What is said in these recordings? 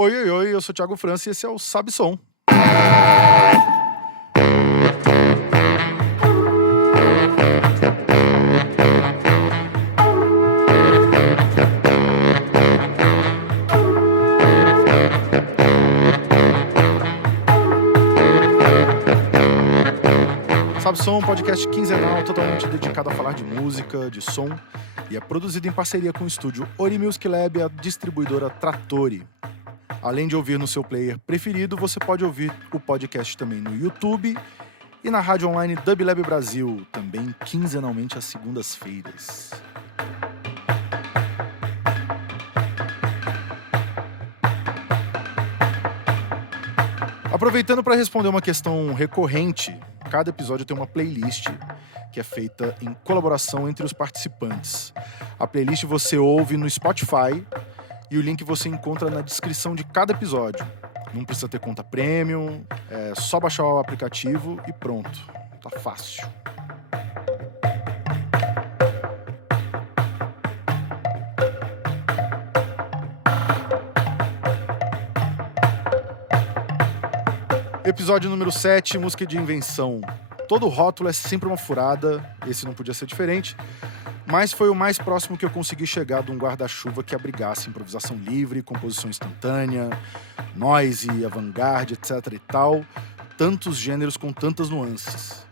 Oi, oi, oi, eu sou o Thiago França e esse é o Sabe Som. Sabe Som, um podcast quinzenal totalmente dedicado a falar de música, de som, e é produzido em parceria com o estúdio Ori Music Lab e a distribuidora Trattori. Além de ouvir no seu player preferido, você pode ouvir o podcast também no YouTube e na rádio online Dublab Brasil, também quinzenalmente às segundas-feiras. Aproveitando para responder uma questão recorrente, cada episódio tem uma playlist que é feita em colaboração entre os participantes. A playlist você ouve no Spotify e o link você encontra na descrição de cada episódio. Não precisa ter conta premium, é só baixar o aplicativo e pronto. Tá fácil. Episódio número 7, música de invenção. Todo rótulo é sempre uma furada, esse não podia ser diferente, mas foi o mais próximo que eu consegui chegar de um guarda-chuva que abrigasse improvisação livre, composição instantânea, noise, avant-garde, etc e tal, tantos gêneros com tantas nuances.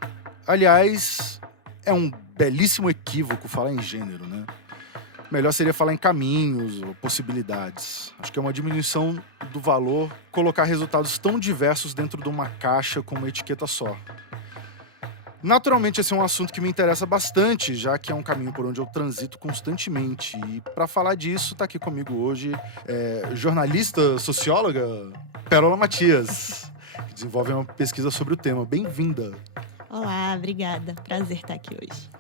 Aliás, é um belíssimo equívoco falar em gênero, né? Melhor seria falar em caminhos ou possibilidades. Acho que é uma diminuição do valor colocar resultados tão diversos dentro de uma caixa com uma etiqueta só. Naturalmente, esse é um assunto que me interessa bastante, já que é um caminho por onde eu transito constantemente. E para falar disso, está aqui comigo hoje jornalista, socióloga, Pérola Matias, que desenvolve uma pesquisa sobre o tema. Bem-vinda! Olá, obrigada. Prazer estar aqui hoje.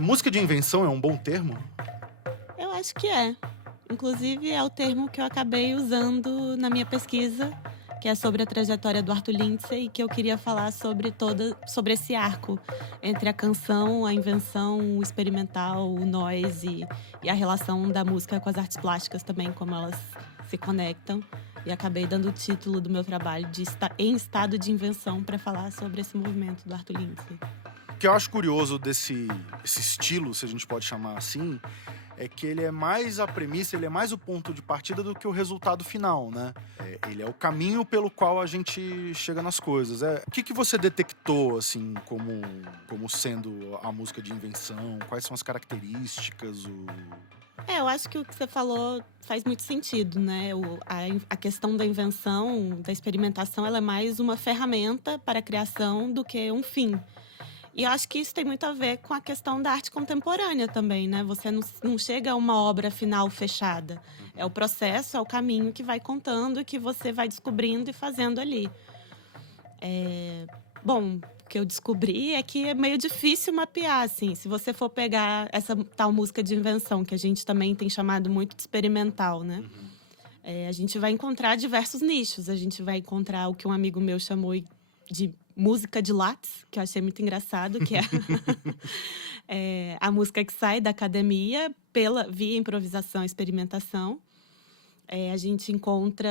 Música de invenção é um bom termo? Eu acho que é. Inclusive, é o termo que eu acabei usando na minha pesquisa, que é sobre a trajetória do Arthur Lindsay, e que eu queria falar sobre esse arco entre a canção, a invenção, o experimental, o noise e a relação da música com as artes plásticas também, como elas se conectam. E acabei dando o título do meu trabalho de Em Estado de Invenção para falar sobre esse movimento do Arthur Lindsay. O que eu acho curioso desse estilo, se a gente pode chamar assim, é que ele é mais a premissa, ele é mais o ponto de partida do que o resultado final, né? Ele é o caminho pelo qual a gente chega nas coisas. O que você detectou, assim, como sendo a música de invenção? Quais são as características? Eu acho que o que você falou faz muito sentido, né? A questão da invenção, da experimentação, ela é mais uma ferramenta para a criação do que um fim. E eu acho que isso tem muito a ver com a questão da arte contemporânea também, né? Você não chega a uma obra final fechada. É o processo, é o caminho que vai contando e que você vai descobrindo e fazendo ali. Bom, o que eu descobri é que é meio difícil mapear, assim. Se você for pegar essa tal música de invenção, que a gente também tem chamado muito de experimental, né? A gente vai encontrar diversos nichos. A gente vai encontrar o que um amigo meu chamou de música de látis, que eu achei muito engraçado, que é a música que sai da academia via improvisação e experimentação. A gente encontra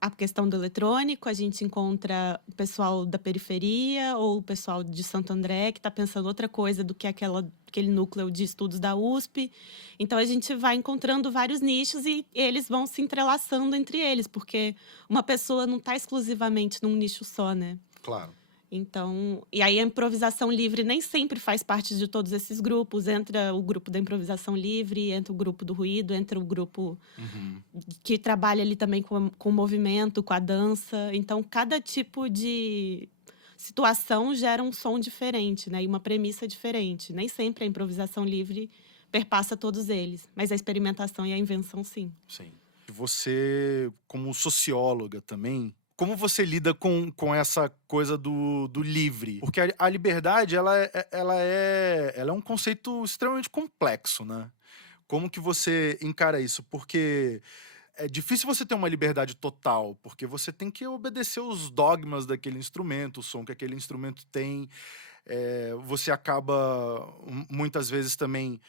a questão do eletrônico, a gente encontra o pessoal da periferia ou o pessoal de Santo André, que está pensando outra coisa do que aquele núcleo de estudos da USP. Então, a gente vai encontrando vários nichos e eles vão se entrelaçando entre eles, porque uma pessoa não está exclusivamente num nicho só, né? Claro. Então, e aí a improvisação livre nem sempre faz parte de todos esses grupos. Entra o grupo da improvisação livre, entra o grupo do ruído, entra o grupo que trabalha ali também com o movimento, com a dança. Então, cada tipo de situação gera um som diferente, né? E uma premissa diferente. Nem sempre a improvisação livre perpassa todos eles, mas a experimentação e a invenção, sim. Sim. Você, como socióloga também, como você lida com essa coisa do livre? Porque a liberdade, ela é um conceito extremamente complexo, né? Como que você encara isso? Porque é difícil você ter uma liberdade total, porque você tem que obedecer os dogmas daquele instrumento, o som que aquele instrumento tem. Você acaba, muitas vezes, também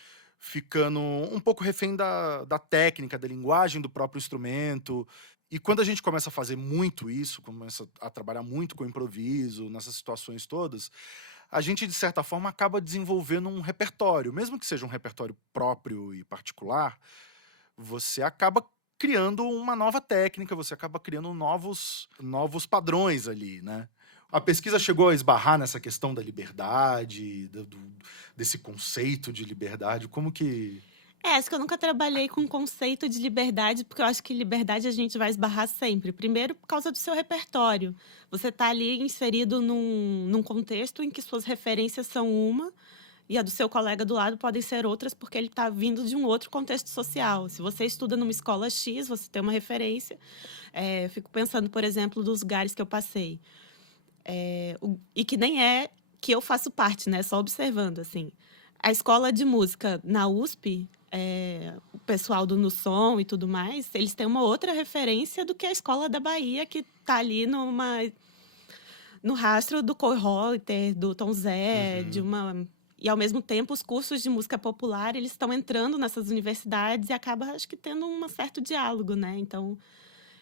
ficando um pouco refém da técnica, da linguagem do próprio instrumento. E quando a gente começa a fazer muito isso, começa a trabalhar muito com improviso, nessas situações todas, a gente, de certa forma, acaba desenvolvendo um repertório. Mesmo que seja um repertório próprio e particular, você acaba criando uma nova técnica, você acaba criando novos padrões ali, né? A pesquisa chegou a esbarrar nessa questão da liberdade, desse conceito de liberdade. Como que... Acho que eu nunca trabalhei com o conceito de liberdade, porque eu acho que liberdade a gente vai esbarrar sempre. Primeiro, por causa do seu repertório. Você está ali inserido num contexto em que suas referências são uma, e a do seu colega do lado podem ser outras, porque ele está vindo de um outro contexto social. Se você estuda numa escola X, você tem uma referência. Eu fico pensando, por exemplo, dos lugares que eu passei. E que nem é que eu faço parte, né? Só observando, assim. A escola de música na USP, o pessoal do Nussom e tudo mais, eles têm uma outra referência do que a escola da Bahia, que está ali no rastro do Cole Holter, do Tom Zé, E, ao mesmo tempo, os cursos de música popular, eles estão entrando nessas universidades e acaba, acho que, tendo um certo diálogo, né? Então,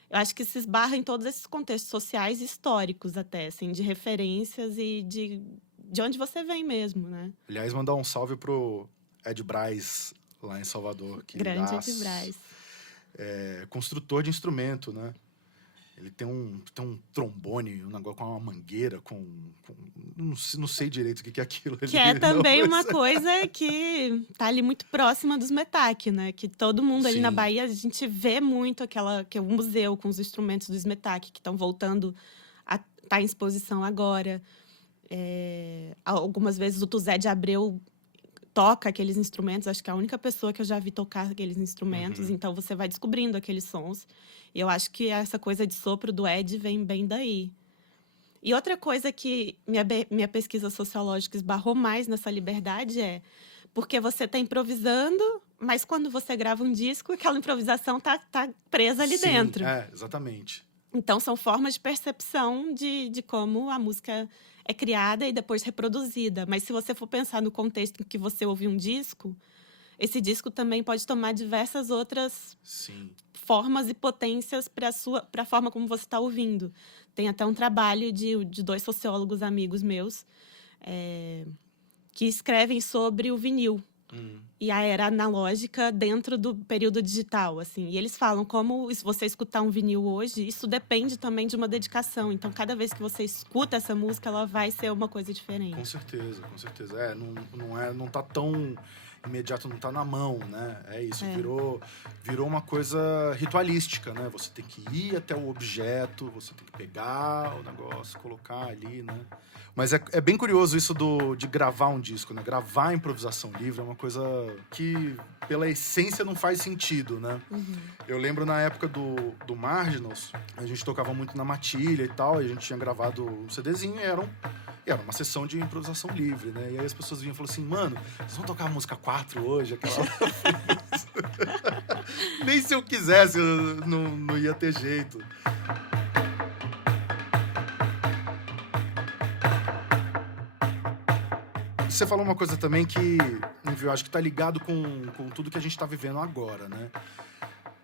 eu acho que se esbarra em todos esses contextos sociais e históricos até, assim, de referências e de onde você vem mesmo, né? Aliás, mandar um salve pro Ed Braz, lá em Salvador. Que Grande Ed Braz. Construtor de instrumento, né? Ele tem um trombone, um negócio com uma mangueira, não sei direito o que é aquilo ali. Que é também uma coisa que tá ali muito próxima dos Smetak, né? Que todo mundo ali na Bahia, a gente vê muito que é um museu com os instrumentos do Smetak, que estão voltando a estar em exposição agora. Algumas vezes o Tuzé de Abreu toca aqueles instrumentos, acho que é a única pessoa que eu já vi tocar aqueles instrumentos, então você vai descobrindo aqueles sons. E eu acho que essa coisa de sopro do Ed vem bem daí. E outra coisa que minha pesquisa sociológica esbarrou mais nessa liberdade porque você está improvisando, mas quando você grava um disco, aquela improvisação tá presa ali dentro. Exatamente. Então, são formas de percepção de como a música é criada e depois reproduzida. Mas se você for pensar no contexto em que você ouve um disco, esse disco também pode tomar diversas outras formas e potências para a forma como você está ouvindo. Tem até um trabalho de 2 sociólogos amigos meus que escrevem sobre o vinil. E a era analógica dentro do período digital, assim. E eles falam como você escutar um vinil hoje, isso depende também de uma dedicação. Então, cada vez que você escuta essa música, ela vai ser uma coisa diferente. Com certeza, com certeza. Não tá tão imediato, não tá na mão, né? É isso, virou uma coisa ritualística, né? Você tem que ir até o objeto, você tem que pegar o negócio, colocar ali, né? Mas é bem curioso isso de gravar um disco, né? Gravar a improvisação livre é uma coisa que, pela essência, não faz sentido, né? Eu lembro na época do Marginals, a gente tocava muito na matilha e tal, e a gente tinha gravado um CDzinho e era uma sessão de improvisação livre, né? E aí as pessoas vinham e falavam assim, mano, vocês vão tocar a música 4 hoje? Aquela... Nem se eu quisesse, não ia ter jeito. Você falou uma coisa também que, enfim, eu acho que tá ligado com tudo que a gente tá vivendo agora, né?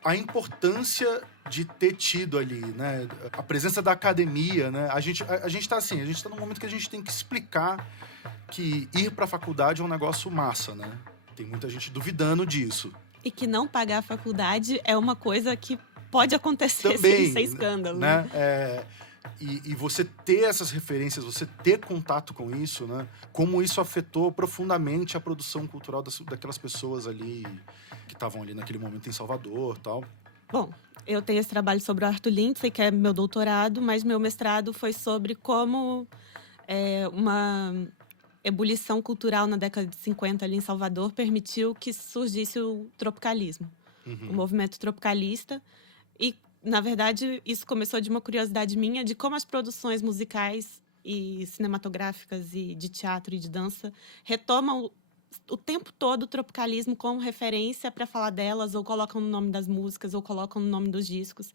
A importância de ter tido ali, né? A presença da academia, né? A gente tá assim, a gente tá num momento que a gente tem que explicar que ir pra faculdade é um negócio massa, né? Tem muita gente duvidando disso. E que não pagar a faculdade é uma coisa que pode acontecer também, sem ser escândalo. Né? E você ter essas referências, você ter contato com isso, né? Como isso afetou profundamente a produção cultural daquelas pessoas ali que estavam ali naquele momento em Salvador e tal. Bom, eu tenho esse trabalho sobre o Arthur Lindsay, que é meu doutorado, mas meu mestrado foi sobre como uma ebulição cultural na década de 50 ali em Salvador permitiu que surgisse o tropicalismo, o movimento tropicalista. E, na verdade, isso começou de uma curiosidade minha de como as produções musicais e cinematográficas e de teatro e de dança retomam o tempo todo o tropicalismo como referência para falar delas, ou colocam no nome das músicas, ou colocam no nome dos discos.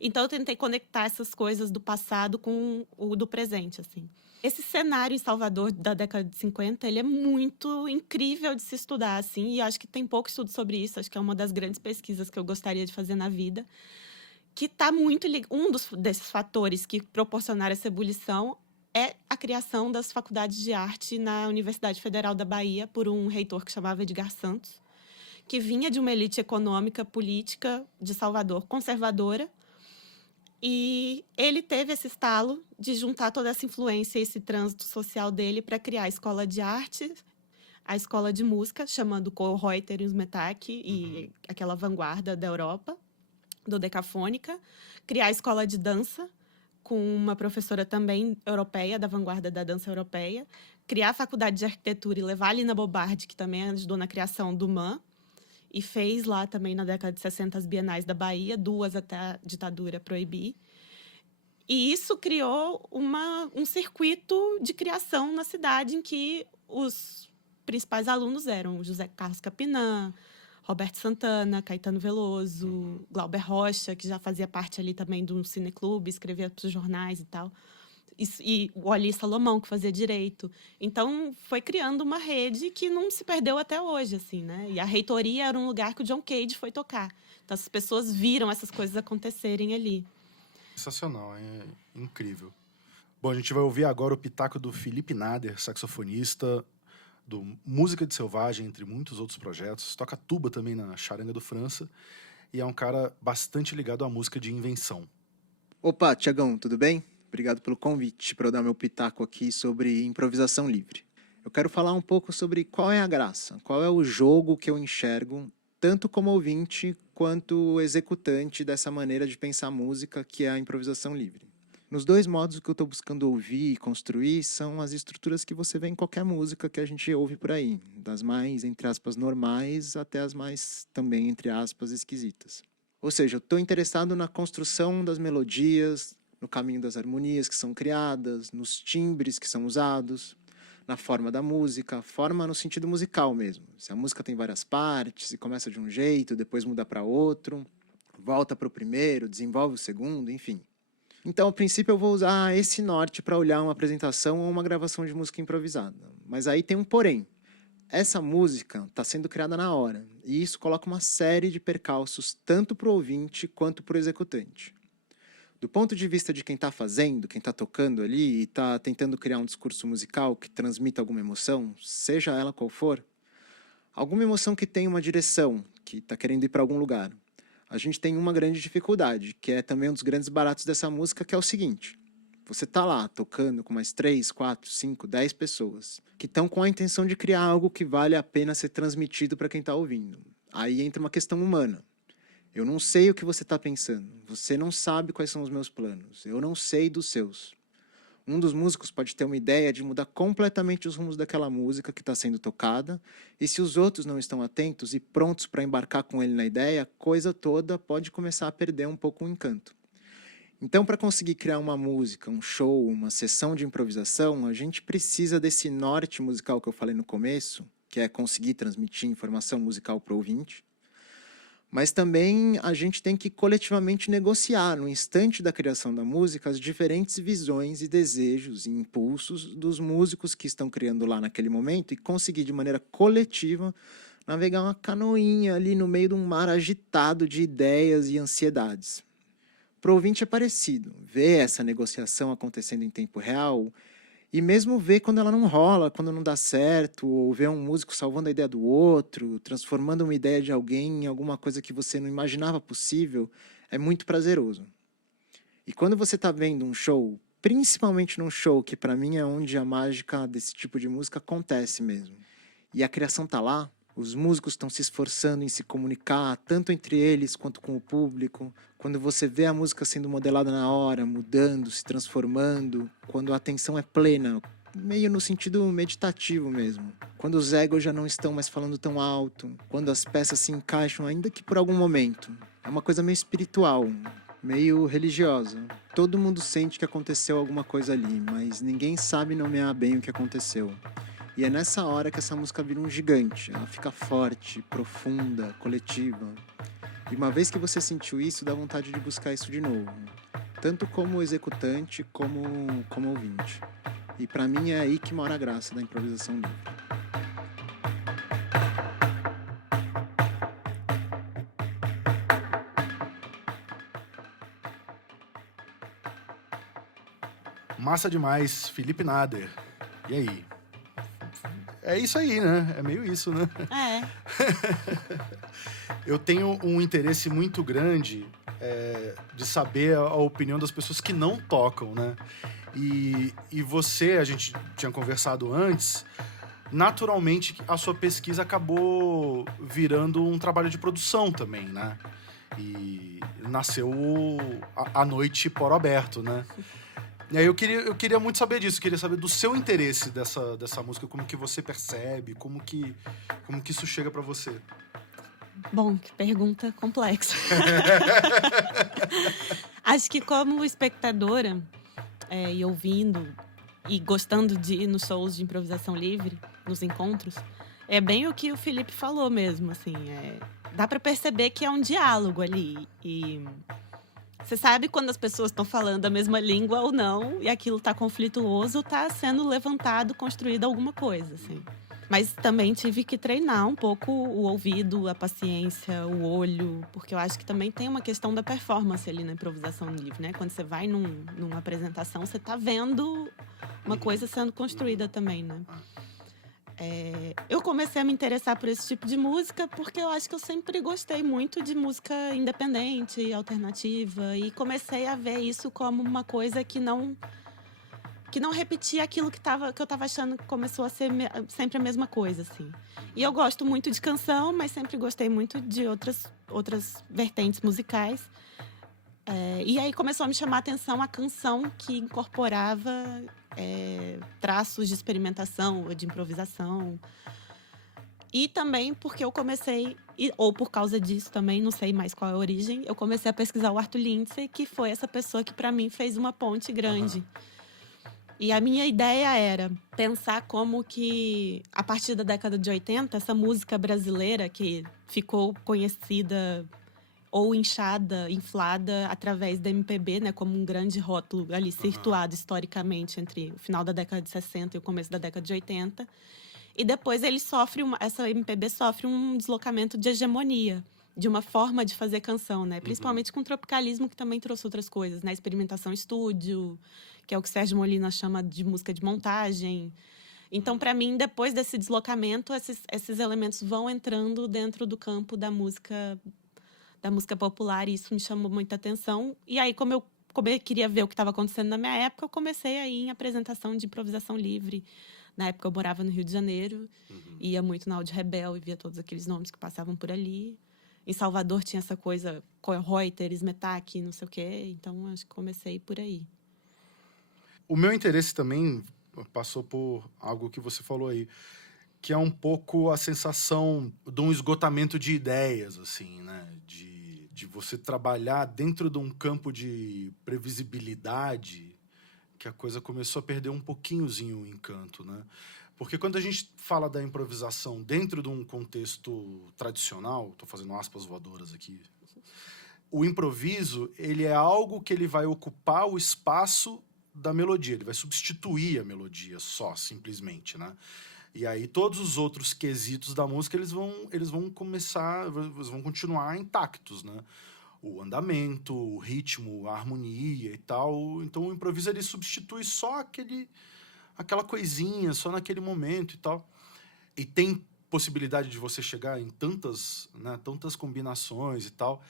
Então, eu tentei conectar essas coisas do passado com o do presente, assim. esse cenário em Salvador da década de 50, ele é muito incrível de se estudar, assim, e acho que tem pouco estudo sobre isso, acho que é uma das grandes pesquisas que eu gostaria de fazer na vida, que está muito desses fatores que proporcionaram essa ebulição é a criação das faculdades de arte na Universidade Federal da Bahia por um reitor que chamava Edgar Santos, que vinha de uma elite econômica, política de Salvador conservadora, e ele teve esse estalo de juntar toda essa influência e esse trânsito social dele para criar a escola de arte, a escola de música, chamando o Reuter e os Metak, e aquela vanguarda da Europa, do Decafônica, criar a escola de dança, com uma professora também europeia, da vanguarda da dança europeia, criar a faculdade de arquitetura e levar a Lina Bobardi, que também ajudou na criação do MAN, e fez lá também na década de 60 as Bienais da Bahia, 2 até a ditadura proibir. E isso criou um circuito de criação na cidade em que os principais alunos eram José Carlos Capinã, Roberto Santana, Caetano Veloso, Glauber Rocha, que já fazia parte ali também do cineclube, escrevia para os jornais e tal. E o Oli Salomão, que fazia direito. Então, foi criando uma rede que não se perdeu até hoje, assim, né? E a reitoria era um lugar que o John Cage foi tocar. Então, as pessoas viram essas coisas acontecerem ali. Sensacional, é incrível. Bom, a gente vai ouvir agora o pitaco do Felipe Nader, saxofonista, do Música de Selvagem, entre muitos outros projetos. Toca tuba também na Charanga do França. E é um cara bastante ligado à música de invenção. Opa, Tiagão, tudo bem? Obrigado pelo convite para eu dar meu pitaco aqui sobre improvisação livre. Eu quero falar um pouco sobre qual é a graça, qual é o jogo que eu enxergo, tanto como ouvinte quanto executante dessa maneira de pensar música, que é a improvisação livre. Nos dois modos que eu estou buscando ouvir e construir são as estruturas que você vê em qualquer música que a gente ouve por aí, das mais, entre aspas, normais até as mais, também, entre aspas, esquisitas. Ou seja, eu estou interessado na construção das melodias, no caminho das harmonias que são criadas, nos timbres que são usados, na forma da música, forma no sentido musical mesmo. Se a música tem várias partes e começa de um jeito, depois muda para outro, volta para o primeiro, desenvolve o segundo, enfim. Então, a princípio, eu vou usar esse norte para olhar uma apresentação ou uma gravação de música improvisada. Mas aí tem um porém. Essa música está sendo criada na hora, e isso coloca uma série de percalços tanto para o ouvinte quanto para o executante. Do ponto de vista de quem está fazendo, quem está tocando ali e está tentando criar um discurso musical que transmita alguma emoção, seja ela qual for, alguma emoção que tenha uma direção, que está querendo ir para algum lugar, a gente tem uma grande dificuldade, que é também um dos grandes baratos dessa música, que é o seguinte: você está lá tocando com mais 3, 4, 5, 10 pessoas que estão com a intenção de criar algo que vale a pena ser transmitido para quem está ouvindo. Aí entra uma questão humana. Eu não sei o que você está pensando. Você não sabe quais são os meus planos. Eu não sei dos seus. Um dos músicos pode ter uma ideia de mudar completamente os rumos daquela música que está sendo tocada, e se os outros não estão atentos e prontos para embarcar com ele na ideia, a coisa toda pode começar a perder um pouco o encanto. Então, para conseguir criar uma música, um show, uma sessão de improvisação, a gente precisa desse norte musical que eu falei no começo, que é conseguir transmitir informação musical para o ouvinte. Mas também a gente tem que coletivamente negociar, no instante da criação da música, as diferentes visões e desejos e impulsos dos músicos que estão criando lá naquele momento e conseguir, de maneira coletiva, navegar uma canoinha ali no meio de um mar agitado de ideias e ansiedades. Para o ouvinte é parecido. Ver essa negociação acontecendo em tempo real e mesmo ver quando ela não rola, quando não dá certo, ou ver um músico salvando a ideia do outro, transformando uma ideia de alguém em alguma coisa que você não imaginava possível, é muito prazeroso. E quando você está vendo um show, principalmente num show que para mim é onde a mágica desse tipo de música acontece mesmo, e a criação está lá, os músicos estão se esforçando em se comunicar, tanto entre eles quanto com o público. Quando você vê a música sendo modelada na hora, mudando, se transformando, quando a atenção é plena, meio no sentido meditativo mesmo. Quando os egos já não estão mais falando tão alto, quando as peças se encaixam, ainda que por algum momento. É uma coisa meio espiritual, meio religiosa. Todo mundo sente que aconteceu alguma coisa ali, mas ninguém sabe nomear bem o que aconteceu. E é nessa hora que essa música vira um gigante. Ela fica forte, profunda, coletiva. E uma vez que você sentiu isso, dá vontade de buscar isso de novo. Tanto como executante, como ouvinte. E para mim é aí que mora a graça da improvisação livre. Massa demais, Felipe Nader. E aí? É isso aí, né? É meio isso, né? É. Eu tenho um interesse muito grande de saber a opinião das pessoas que não tocam, né? E você, a gente tinha conversado antes, naturalmente a sua pesquisa acabou virando um trabalho de produção também, né? E nasceu a Noite Poro Aberto, né? E aí eu queria muito saber disso, queria saber do seu interesse dessa música, como que você percebe, como que isso chega pra você. Bom, que pergunta complexa. Acho que como espectadora, e ouvindo e gostando de ir nos shows de improvisação livre, nos encontros, é bem o que o Felipe falou mesmo, assim, dá pra perceber que é um diálogo ali. E você sabe quando as pessoas estão falando a mesma língua ou não, e aquilo tá conflituoso, tá sendo levantado, construído alguma coisa, assim. Mas também tive que treinar um pouco o ouvido, a paciência, o olho, porque eu acho que também tem uma questão da performance ali na improvisação livre, né? Quando você vai numa apresentação, você tá vendo uma coisa sendo construída também, né? Eu comecei a me interessar por esse tipo de música porque eu acho que eu sempre gostei muito de música independente, alternativa, e comecei a ver isso como uma coisa que não repetia aquilo que eu tava achando que começou a ser sempre a mesma coisa, assim. E eu gosto muito de canção, mas sempre gostei muito de outras vertentes musicais. E aí começou a me chamar a atenção a canção que incorporava traços de experimentação, de improvisação. E também porque eu comecei, ou por causa disso também, não sei mais qual é a origem, eu comecei a pesquisar o Arthur Lindsay, que foi essa pessoa que para mim fez uma ponte grande. E a minha ideia era pensar como que, a partir da década de 80, essa música brasileira que ficou conhecida ou inchada, inflada através da MPB, né, como um grande rótulo ali situado historicamente entre o final da década de 60 e o começo da década de 80. E depois essa MPB sofre um deslocamento de hegemonia, de uma forma de fazer canção, né? Principalmente com o tropicalismo, que também trouxe outras coisas, né? Experimentação estúdio, que é o que Sérgio Molina chama de música de montagem. Então, para mim, depois desse deslocamento, esses elementos vão entrando dentro do campo da música popular, e isso me chamou muita atenção. E aí, como eu queria ver o que estava acontecendo na minha época, eu comecei a ir em apresentação de improvisação livre. Na época, eu morava no Rio de Janeiro, ia muito na Audi Rebel e via todos aqueles nomes que passavam por ali. Em Salvador tinha essa coisa, Reuters, Metac, não sei o quê. Então, acho que comecei por aí. O meu interesse também passou por algo que você falou aí, que é um pouco a sensação de um esgotamento de ideias, assim, né? De você trabalhar dentro de um campo de previsibilidade, que a coisa começou a perder um pouquinhozinho o encanto, né? Porque quando a gente fala da improvisação dentro de um contexto tradicional, estou fazendo aspas voadoras aqui, o improviso, ele é algo que ele vai ocupar o espaço da melodia, ele vai substituir a melodia só, simplesmente, né? E aí todos os outros quesitos da música, eles vão continuar intactos, né? O andamento, o ritmo, a harmonia e tal. Então o improviso, ele substitui só aquela coisinha, só naquele momento e tal. E tem possibilidade de você chegar em tantas combinações e tal.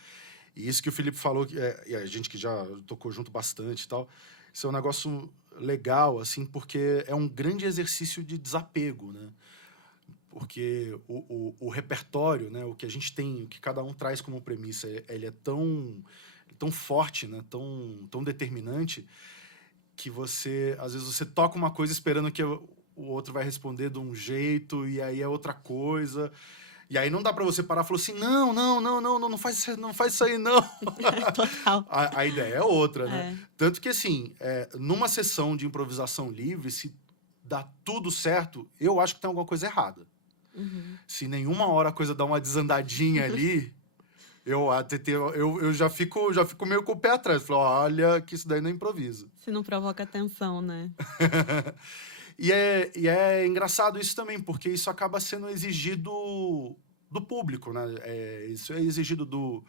E isso que o Felipe falou, e a gente que já tocou junto bastante e tal, isso é um negócio legal, assim, porque é um grande exercício de desapego, né? Porque o repertório, né, o que a gente tem, o que cada um traz como premissa, ele é tão forte, né, tão determinante, que às vezes você toca uma coisa esperando que o outro vai responder de um jeito, e aí é outra coisa. E aí não dá pra você parar e falar assim, não faz isso aí, não. Total. A ideia é outra, né? Tanto que, assim, numa sessão de improvisação livre, se dá tudo certo, eu acho que tem alguma coisa errada. Se nenhuma hora a coisa dá uma desandadinha ali, Eu já fico meio com o pé atrás. Falo, olha, que isso daí não é improviso. Se não provoca tensão, né? E é engraçado isso também, porque isso acaba sendo exigido do público, né? Isso é exigido do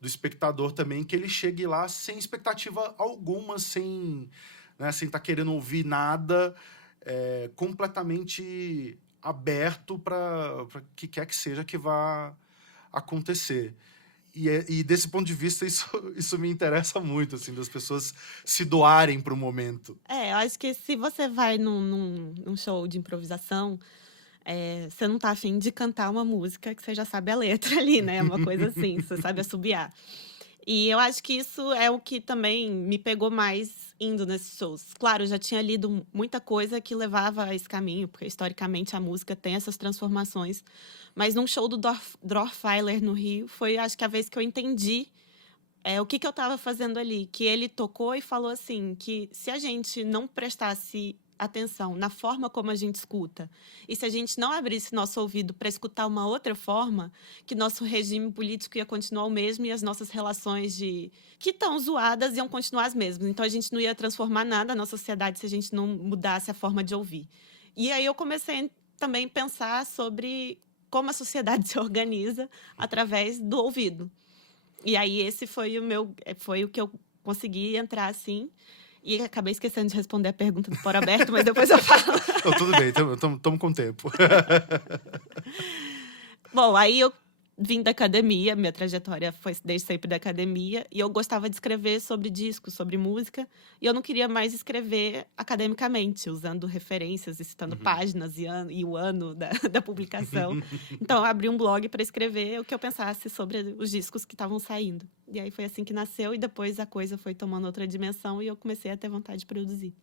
espectador também, que ele chegue lá sem expectativa alguma, sem estar querendo ouvir nada, completamente aberto para que quer que seja que vá acontecer. E desse ponto de vista, isso me interessa muito, assim, das pessoas se doarem para o momento. Eu acho que se você vai num show de improvisação, você não tá afim de cantar uma música que você já sabe a letra ali, né? Uma coisa assim, você sabe assobiar. E eu acho que isso é o que também me pegou mais indo nesses shows. Claro, eu já tinha lido muita coisa que levava a esse caminho, porque historicamente a música tem essas transformações. Mas num show do Dorfweiler no Rio, foi acho que a vez que eu entendi o que eu estava fazendo ali. Que ele tocou e falou assim, que se a gente não prestasse atenção na forma como a gente escuta, e se a gente não abrisse nosso ouvido para escutar uma outra forma, que nosso regime político ia continuar o mesmo e as nossas relações que estão zoadas iam continuar as mesmas. Então a gente não ia transformar nada na sociedade se a gente não mudasse a forma de ouvir. E aí eu comecei também a pensar sobre como a sociedade se organiza através do ouvido. E aí esse foi o que eu consegui entrar assim. E acabei esquecendo de responder a pergunta do Fora Aberto, mas depois eu falo. Não, tudo bem, estamos com tempo. Bom, aí eu vim da academia, minha trajetória foi desde sempre da academia, e eu gostava de escrever sobre discos, sobre música, e eu não queria mais escrever academicamente, usando referências e citando páginas e o ano da publicação. Então, eu abri um blog para escrever o que eu pensasse sobre os discos que estavam saindo. E aí foi assim que nasceu, e depois a coisa foi tomando outra dimensão, e eu comecei a ter vontade de produzir.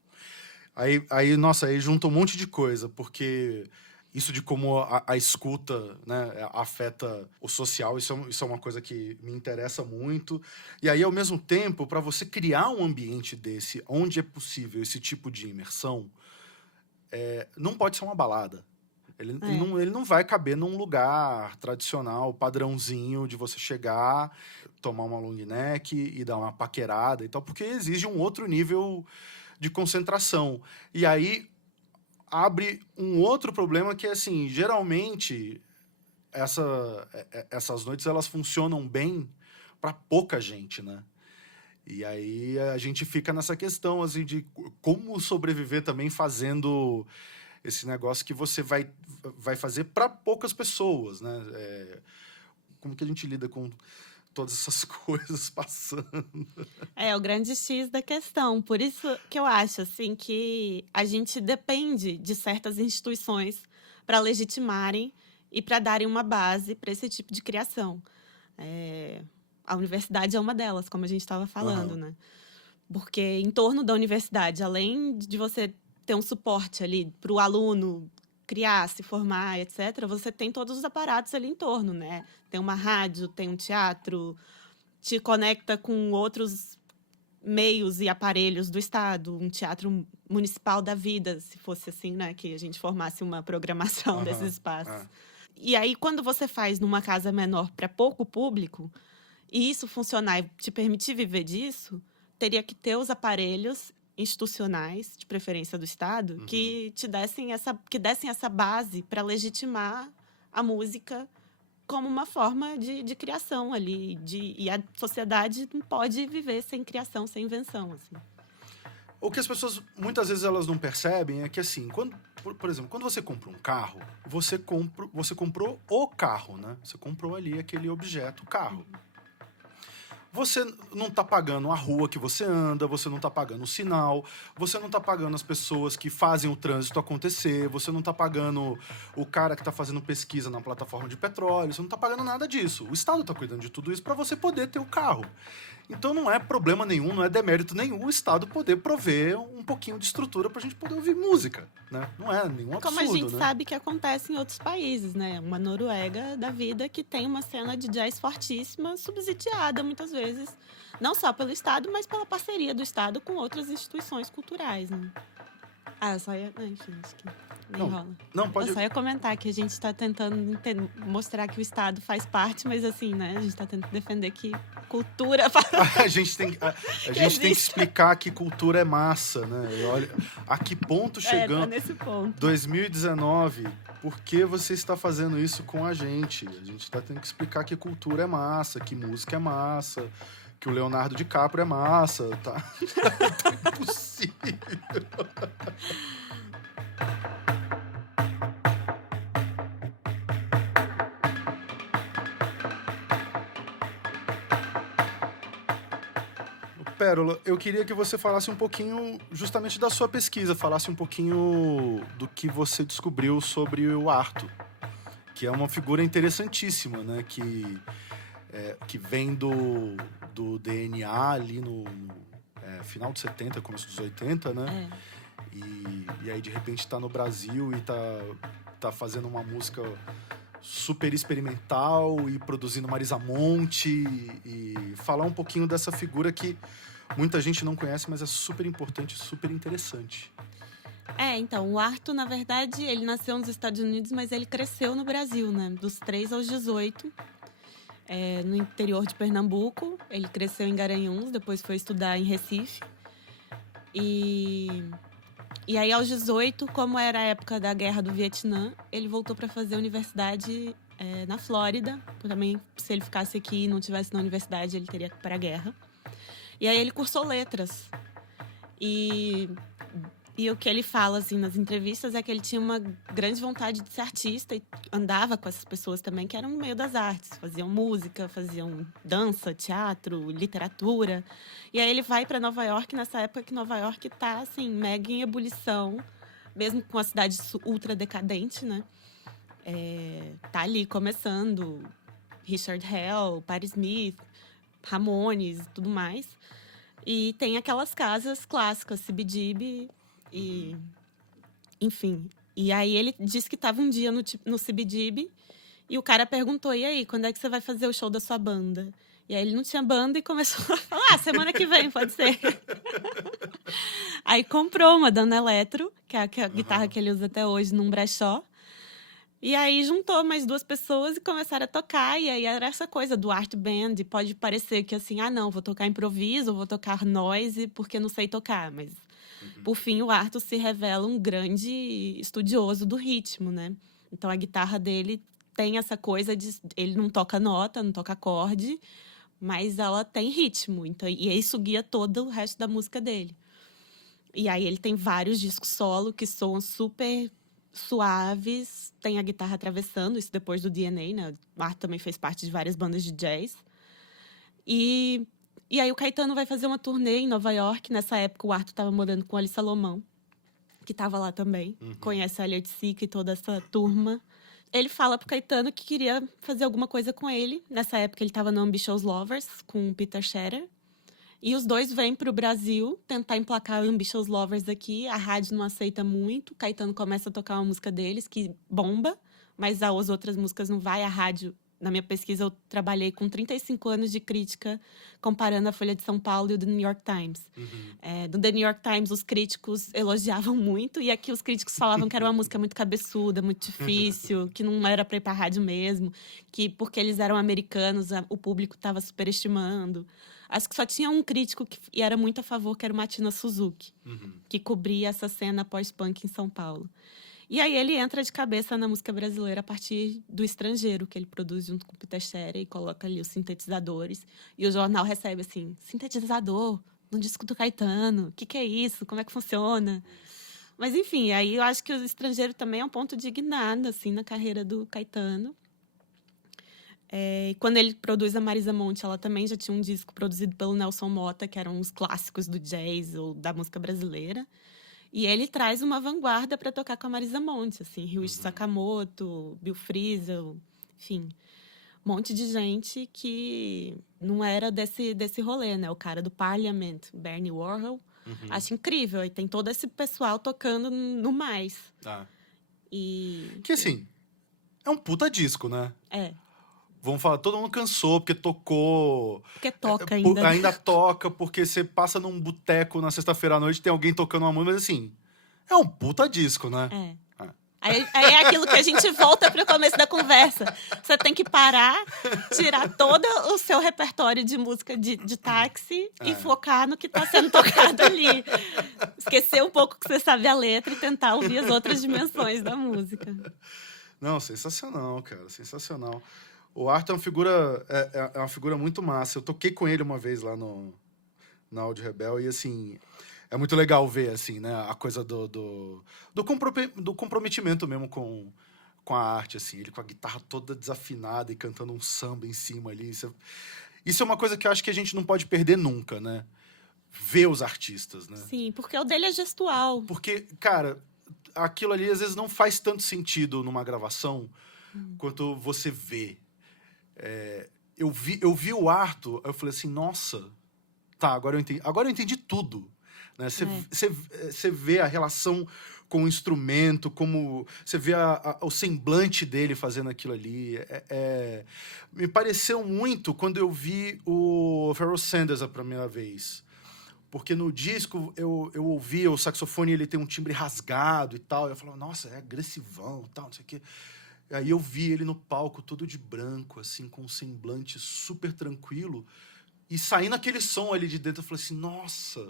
Nossa, aí junta um monte de coisa, porque isso de como a escuta, né, afeta o social, isso é uma coisa que me interessa muito. E aí, ao mesmo tempo, para você criar um ambiente desse, onde é possível esse tipo de imersão, não pode ser uma balada. Ele não vai caber num lugar tradicional, padrãozinho, de você chegar, tomar uma long neck e dar uma paquerada e tal, porque exige um outro nível de concentração. E aí abre um outro problema que é assim, geralmente essas noites elas funcionam bem para pouca gente, né? E aí a gente fica nessa questão assim de como sobreviver também fazendo esse negócio que você vai fazer para poucas pessoas, né? Como que a gente lida com todas essas coisas passando? É o grande X da questão. Por isso que eu acho assim que a gente depende de certas instituições para legitimarem e para darem uma base para esse tipo de criação. A universidade é uma delas, como a gente estava falando, né? Porque em torno da universidade, além de você ter um suporte ali para o aluno criar, se formar, etc., você tem todos os aparatos ali em torno, né? Tem uma rádio, tem um teatro, te conecta com outros meios e aparelhos do Estado, um teatro municipal da vida, se fosse assim, né? Que a gente formasse uma programação desses espaços. E aí, quando você faz numa casa menor para pouco público, e isso funcionar e te permitir viver disso, teria que ter os aparelhos institucionais, de preferência do Estado, que dessem essa base para legitimar a música como uma forma de criação ali. E a sociedade não pode viver sem criação, sem invenção. Assim. O que as pessoas, muitas vezes, elas não percebem é que, assim, por exemplo, quando você compra um carro, você comprou o carro, né? Você comprou ali aquele objeto, o carro. Você não está pagando a rua que você anda, você não está pagando o sinal, você não está pagando as pessoas que fazem o trânsito acontecer, você não está pagando o cara que está fazendo pesquisa na plataforma de petróleo, você não está pagando nada disso. O Estado está cuidando de tudo isso para você poder ter o carro. Então não é problema nenhum, não é demérito nenhum o Estado poder prover um pouquinho de estrutura para a gente poder ouvir música, né? Não é nenhum absurdo, como a gente né? sabe que acontece em outros países, né? Uma Noruega da vida que tem uma cena de jazz fortíssima, subsidiada muitas vezes, não só pelo Estado, mas pela parceria do Estado com outras instituições culturais, né? Eu só ia... Enfim, acho que... Nem Não, rola. não, pode... Eu só ia comentar que a gente está tentando mostrar que o Estado faz parte, mas assim, né? A gente está tentando defender que cultura A gente tem, a gente tem que explicar que cultura é massa, né? E olha, a que ponto tá chegamos? nesse ponto. 2019, por que você está fazendo isso com a gente? A gente está tendo que explicar que cultura é massa, que música é massa, que o Leonardo DiCaprio é massa, tá? Tá impossível. Pérola, eu queria que você falasse um pouquinho justamente da sua pesquisa, falasse um pouquinho do que você descobriu sobre o Arto, que é uma figura interessantíssima, né? Que vem do DNA ali no final de 70, começo dos 80, né? E aí, de repente, tá no Brasil e tá fazendo uma música super experimental e produzindo Marisa Monte e falar um pouquinho dessa figura que muita gente não conhece, mas é super importante, super interessante. Então, o Arto, na verdade, ele nasceu nos Estados Unidos, mas ele cresceu no Brasil, né? Dos 3 aos 18, no interior de Pernambuco. Ele cresceu em Garanhuns, depois foi estudar em Recife. E aí, aos 18, como era a época da Guerra do Vietnã, ele voltou para fazer universidade na Flórida. Também, se ele ficasse aqui e não estivesse na universidade, ele teria que ir para a guerra. E aí ele cursou letras. E o que ele fala, assim, nas entrevistas é que ele tinha uma grande vontade de ser artista e andava com essas pessoas também que eram no meio das artes. Faziam música, faziam dança, teatro, literatura. E aí ele vai para Nova York nessa época que Nova York tá, assim, mega em ebulição, mesmo com a cidade ultra decadente, né? Tá ali começando Richard Hell, Patti Smith, Ramones e tudo mais. E tem aquelas casas clássicas, CBGB e... Enfim. E aí ele disse que estava um dia no CBGB e o cara perguntou, e aí, quando é que você vai fazer o show da sua banda? E aí ele não tinha banda e começou a falar, semana que vem, pode ser. Aí comprou uma Dana Eletro, que é a guitarra que ele usa até hoje, num brechó. E aí juntou mais 2 pessoas e começaram a tocar. E aí era essa coisa do art band. E pode parecer que assim, não, vou tocar improviso, vou tocar noise, porque não sei tocar. Mas, por fim, o Arthur se revela um grande estudioso do ritmo, né? Então, a guitarra dele tem essa coisa de... Ele não toca nota, não toca acorde, mas ela tem ritmo. Então, e isso guia todo o resto da música dele. E aí ele tem vários discos solo que soam super... suaves, tem a guitarra atravessando, isso depois do DNA, né? O Arthur também fez parte de várias bandas de jazz. E aí o Caetano vai fazer uma turnê em Nova York. Nessa época o Arthur estava morando com a Ali Salomão, que estava lá também. Conhece a Elliot Sica e toda essa turma. Ele fala pro Caetano que queria fazer alguma coisa com ele. Nessa época ele estava no Ambitious Lovers, com o Peter Shatter. E os dois vêm para o Brasil tentar emplacar Ambitious Lovers aqui. A rádio não aceita muito. Caetano começa a tocar uma música deles, que bomba. Mas as outras músicas não vai. A rádio, na minha pesquisa, eu trabalhei com 35 anos de crítica, comparando a Folha de São Paulo e o The New York Times. Do The New York Times, os críticos elogiavam muito. E aqui os críticos falavam que era uma música muito cabeçuda, muito difícil, que não era para ir para a rádio mesmo. Que porque eles eram americanos, o público estava superestimando. Acho que só tinha um crítico que era muito a favor, que era o Matina Suzuki, que cobria essa cena pós-punk em São Paulo. E aí ele entra de cabeça na música brasileira a partir do Estrangeiro, que ele produz junto com o Peter Shatter e coloca ali os sintetizadores. E o jornal recebe assim, sintetizador no disco do Caetano, o que é isso? Como é que funciona? Mas enfim, aí eu acho que o Estrangeiro também é um ponto de guinada assim, na carreira do Caetano. Quando ele produz a Marisa Monte, ela também já tinha um disco produzido pelo Nelson Motta, que eram os clássicos do jazz ou da música brasileira. E ele traz uma vanguarda para tocar com a Marisa Monte, assim, Ryuichi Sakamoto, Bill Frisell, enfim, um monte de gente que não era desse rolê, né? O cara do Parliament, Bernie Warhol. Acho incrível. E tem todo esse pessoal tocando no mais. Que assim, é um puta disco, né? Vamos falar, todo mundo cansou porque tocou. Porque toca ainda. Ainda toca, porque você passa num boteco na sexta-feira à noite, tem alguém tocando uma música, mas assim, é um puta disco, né? Aí é aquilo que a gente volta para o começo da conversa. Você tem que parar, tirar todo o seu repertório de música de táxi e focar no que está sendo tocado ali. Esquecer um pouco que você sabe a letra e tentar ouvir as outras dimensões da música. Não, sensacional, cara, sensacional. O Arthur é uma figura muito massa. Eu toquei com ele uma vez lá na Áudio Rebel e, assim, é muito legal ver, assim, né, a coisa do comprometimento mesmo com a arte, assim. Ele com a guitarra toda desafinada e cantando um samba em cima ali. Isso é uma coisa que eu acho que a gente não pode perder nunca, né? Ver os artistas, né? Sim, porque o dele é gestual. Porque, cara, aquilo ali às vezes não faz tanto sentido numa gravação quanto você vê. Eu vi o Arthur, eu falei assim, nossa, tá, agora eu entendi tudo. Né? Você vê a relação com o instrumento, como você vê o semblante dele fazendo aquilo ali. Me pareceu muito quando eu vi o Pharoah Sanders a primeira vez. Porque no disco eu ouvi o saxofone, ele tem um timbre rasgado e tal. Eu falava, nossa, é agressivão e tal, não sei o quê. Aí eu vi ele no palco todo de branco, assim, com um semblante super tranquilo. E saindo aquele som ali de dentro, eu falei assim, nossa,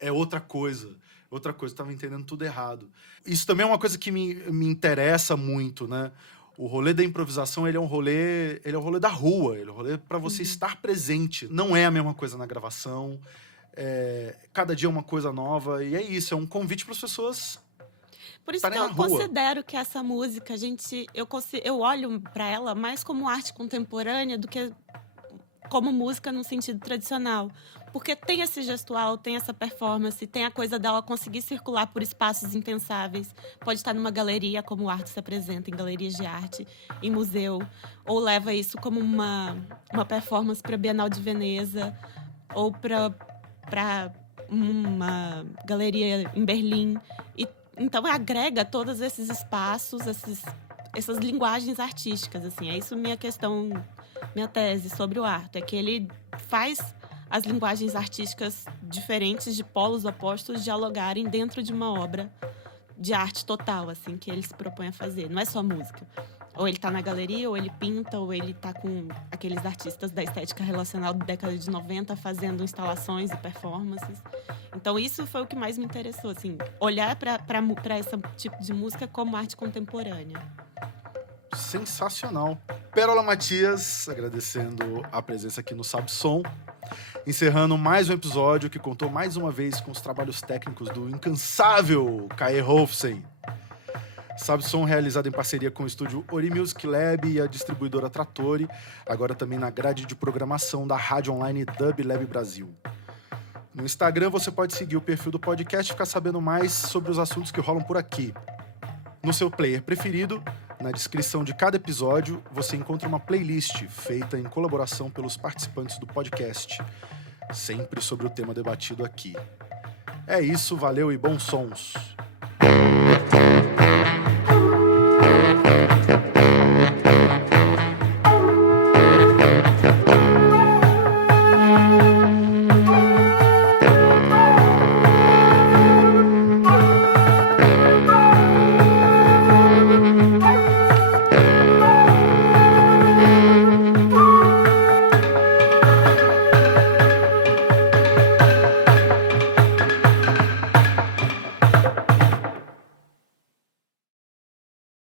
é outra coisa. Outra coisa, eu tava entendendo tudo errado. Isso também é uma coisa que me interessa muito, né? O rolê da improvisação, ele é um rolê da rua. Ele é um rolê para você estar presente. Não é a mesma coisa na gravação. Cada dia é uma coisa nova. E é isso, é um convite para as pessoas. Por isso que eu considero que essa música, eu olho para ela mais como arte contemporânea do que como música no sentido tradicional. Porque tem esse gestual, tem essa performance, tem a coisa dela conseguir circular por espaços impensáveis. Pode estar numa galeria, como o Arthur se apresenta, em galerias de arte, em museu. Ou leva isso como uma performance para a Bienal de Veneza, ou para uma galeria em Berlim. Então, agrega todos esses espaços, essas linguagens artísticas, assim. É isso minha tese sobre o Arthur, é que ele faz as linguagens artísticas diferentes de polos opostos dialogarem dentro de uma obra de arte total, assim, que ele se propõe a fazer. Não é só música. Ou ele tá na galeria, ou ele pinta, ou ele tá com aqueles artistas da estética relacional da década de 90 fazendo instalações e performances. Então, isso foi o que mais me interessou, assim, olhar para esse tipo de música como arte contemporânea. Sensacional. Pérola Matias, agradecendo a presença aqui no Sabe Som. Encerrando mais um episódio que contou mais uma vez com os trabalhos técnicos do incansável Kai Rolfsen. Sabe Som realizado em parceria com o estúdio Ori Music Lab e a distribuidora Trattori, agora também na grade de programação da rádio online Dub Lab Brasil. No Instagram você pode seguir o perfil do podcast e ficar sabendo mais sobre os assuntos que rolam por aqui. No seu player preferido, na descrição de cada episódio, você encontra uma playlist feita em colaboração pelos participantes do podcast, sempre sobre o tema debatido aqui. É isso, valeu e bons sons!